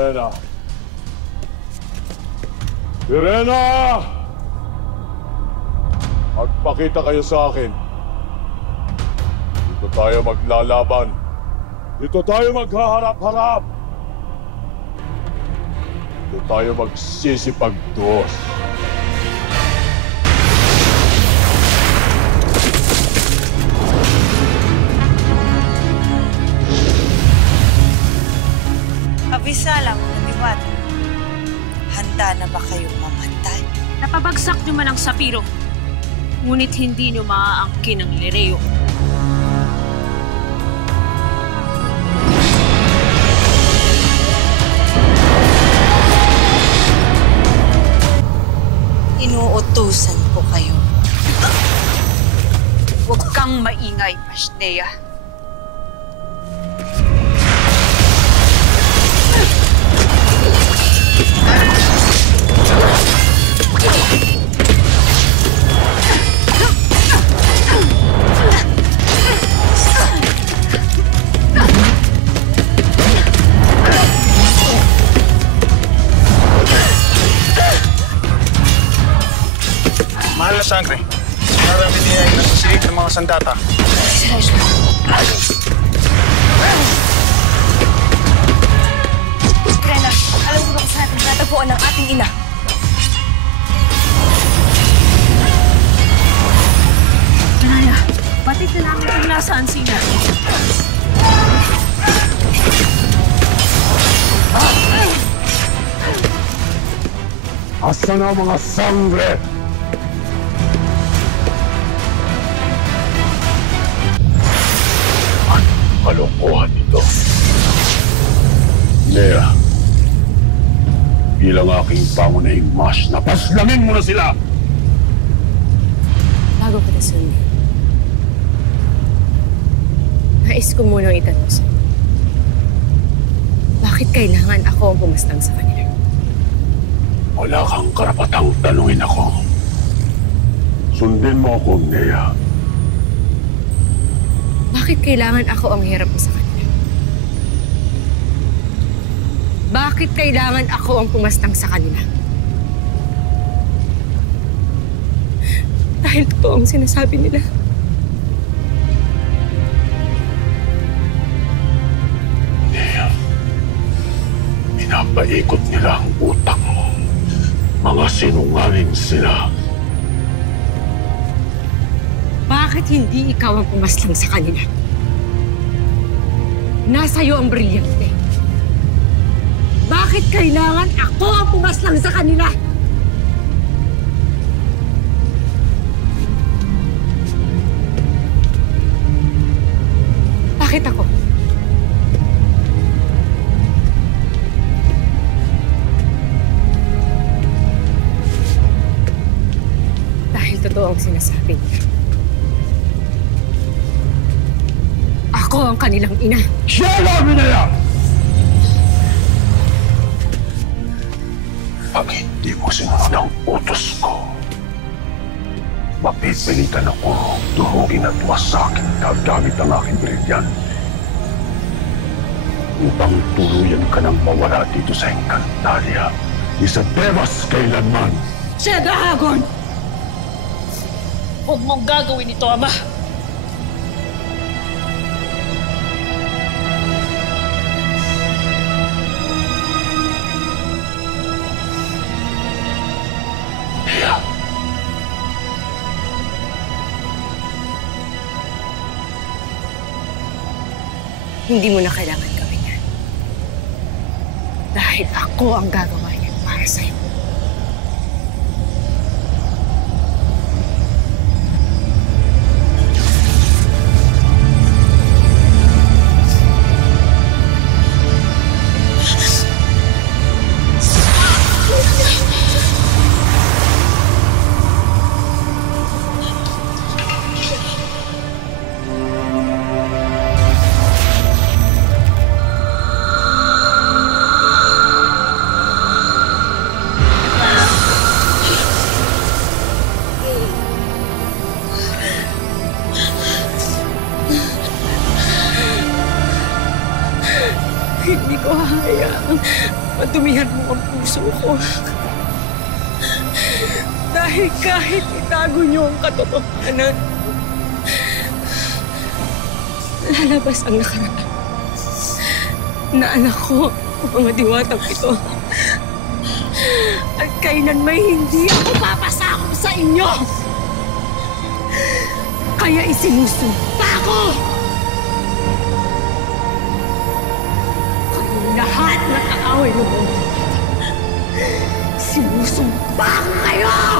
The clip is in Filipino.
Elena! Irena! Magpakita kayo sa akin. Dito tayo maglalaban. Dito tayo maghaharap-harap. Dito tayo magsisipagduos. Abisala mo, Diwata. Handa na ba kayong mamatay? Napabagsak niyo man ang sapiro, ngunit hindi niyo maaangkin ang Lireo. Inuutusan ko kayo. Huwag kang maingay, Pashnea. Mahal na sangre. Marami niya ay nagsisigit ng mga sandata. Rena, alam mo ba kung saan natin natagpuan ng ating ina? Kanaya, batid na namin kung nasaan sila. Asa na mga sangre? Kalokohan ito. Nea, bilang aking pangunahing mas, napaslamin mo na sila! Bago kita sundin, nais ko munang itanong sa'yo. Bakit kailangan ako ang pumastang sa kanila? Wala kang karapatang tanungin ako. Sundin mo ako, Nea. Bakit kailangan ako ang hirap mo sa kanila? Bakit kailangan ako ang pumastang sa kanila? Dahil totoo ang sinasabi nila. Nea, pinapaikot nila ang utak mo. Mga sinungaling sila. Bakit hindi ikaw ang pumaslang sa kanila? Nasa iyo ang brilyante. Bakit kailangan ako ang pumaslang sa kanila? Bakit ako? Dahil totoo ang sinasabi niya. Ako ang kanilang ina. Shut up, Nea! Pag hindi mo sinunod ang utos ko, mapipilitan ako durugin at wasakin gamit ang aking brilyan upang tuluyan ka nang mawala dito sa Encantadia. Di sa Tebas kailanman. Siya dahagon! Huwag mong gagawin ito, Ama! Hindi mo na kailangan gawin yan. Dahil ako ang gagawa niyan para sa'yo. ko hahayaang matumihan mo ang puso ko. Dahil kahit itago niyo ang katotohanan, lalabas ang nakaraan na anak ko ang mga diwatang ito. At kailanman hindi ako papasakop sa inyo! Kaya isinusumpa ko! Kayong lahat na kaaway mo, sinusumpa ko kayo!